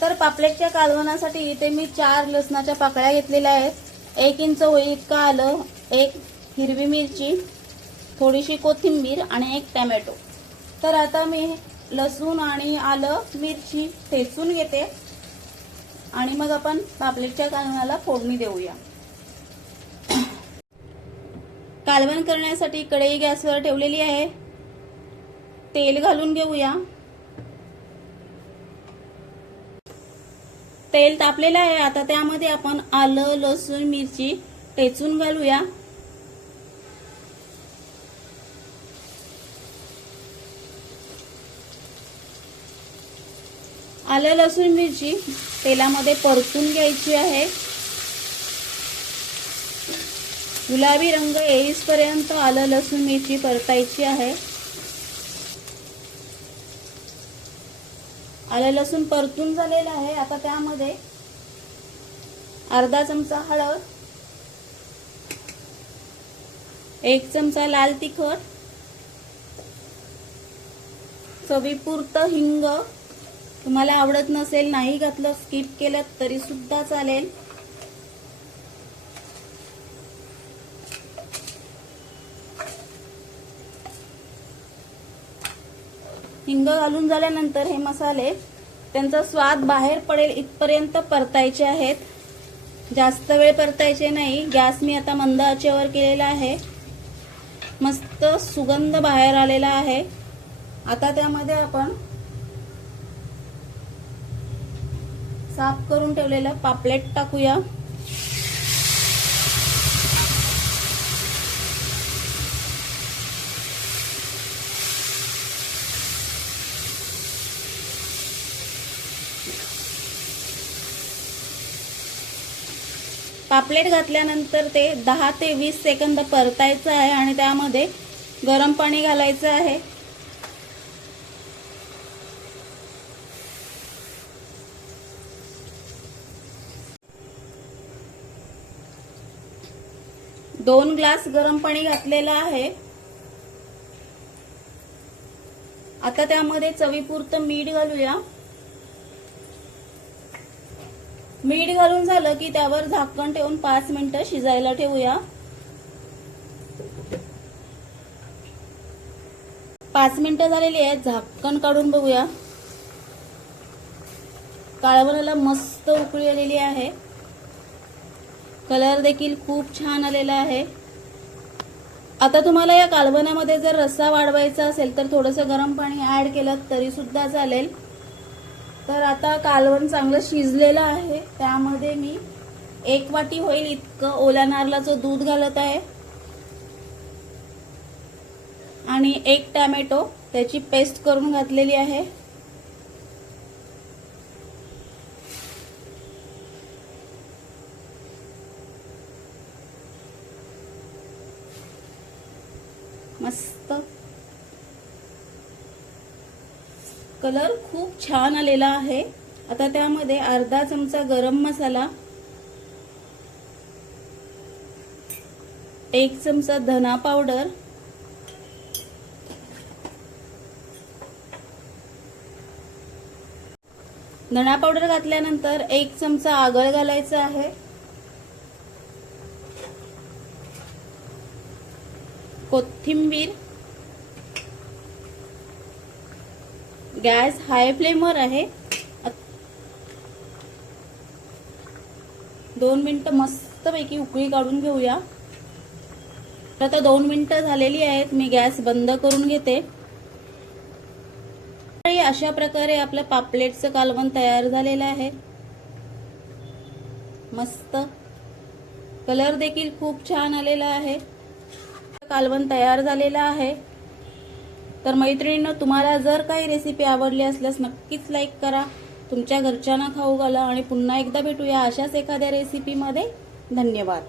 तर पापलेटच्या कालवणासाठी इथे मी चार लसणाच्या पाकळ्या घेतलेल्या आहेत. एक इंच होई इतकं आलं एक हिरवी मिरची थोडीशी कोथिंबीर आणि एक टॅमॅटो. तर आता मी लसूण आणि आलं मिरची ठेचून घेते. आणि मग आपण पापलेटच्या कालवणाला फोडणी देऊया. कालवण करण्यासाठी कढई गॅसवर ठेवलेली आहे. तेल घालून घेऊया. तेल तापलेलं आहे. आता त्यामध्ये आपण आलं लसूण मिरची टेचून घालूया. आलं लसूण मिरची तेलामध्ये परतून घ्यायची आहे. गुलाबी रंग येईसपर्यंत आलं लसूण मिरची परतायची आहे. आलं लसूण परतून झालेलं आहे. आता त्यामध्ये अर्धा चमचा हळद एक चमचा लाल तिखट चवीपुरतं हिंग. तुम्हाला आवडत नसेल नाही घातलं स्किप केलं तरी सुद्धा चालेल. हिंग घालून झाल्यानंतर हे मसाले त्यांचा स्वाद बाहेर पडेल इथपर्यंत परतायचे आहेत. जास्त वेळ परतायचे नाही. गॅस मी आता मंद आचेवर केलेला आहे. मस्त सुगंध बाहेर आलेला आहे. आता त्यामध्ये आपण साफ करून ठेवलेलं पापलेट टाकूया. पापलेट घातल्यानंतर ते दहा ते वीस सेकंद परतायचं आहे आणि त्यामध्ये गरम पाणी घालायचं आहे. दोन ग्लास गरम पाणी घातलेलं आहे. आता त्यामध्ये चवीपुरतं मीठ घालूया. मीठ घालून झालं की त्यावर झाकण ठेवून पाच मिनिटं शिजायला ठेवूया. पाच मिनिटं झालेली आहेत झाकण काढून बघूया. काळवणाला मस्त उकळी आलेली आहे. कलर देखील खूप छान आलेला आहे. आता तुम्हाला या कालवण्यामध्ये जर रस्सा वाढवायचा असेल तर थोडंसं गरम पाणी ऍड केलं तरी सुद्धा चालेल. तर आता कालवण चांगलं शिजलेलं आहे. त्यामध्ये मी एक वाटी होईल इतकं. ओल्या नारळाचं दूध घालत आहे. आणि एक टॅमॅटो त्याची पेस्ट करून घातलेली आहे. मस्त. कलर खूप छान आलेला आहे. आता त्यामध्ये अर्धा चमचा गरम मसाला एक चमचा धना पावडर धना पावडर घातल्यानंतर एक चमचा आगळ घालायचं आहे. कोथिंबीर गॅस हाय फ्लेमवर आहे. दोन मिनटं मस्तपैकी उकळी काढून घेऊया. तर आता दोन मिनटं झालेली आहेत मी गॅस बंद करून घेते. अशा प्रकारे आपलं पापलेटचं कालवण तयार झालेलं आहे. मस्त. कलर देखील खूप छान आलेला आहे. कालवण तयार झालेलं आहे. तर मैत्रिणींनो तुम्हाला जर काही रेसिपी आवडली असल्यास नक्कीच लाईक करा. तुमच्या घरच्यांना खाऊ घाला आणि पुन्हा एकदा भेटूया अशाच एखाद्या रेसिपीमध्ये धन्यवाद.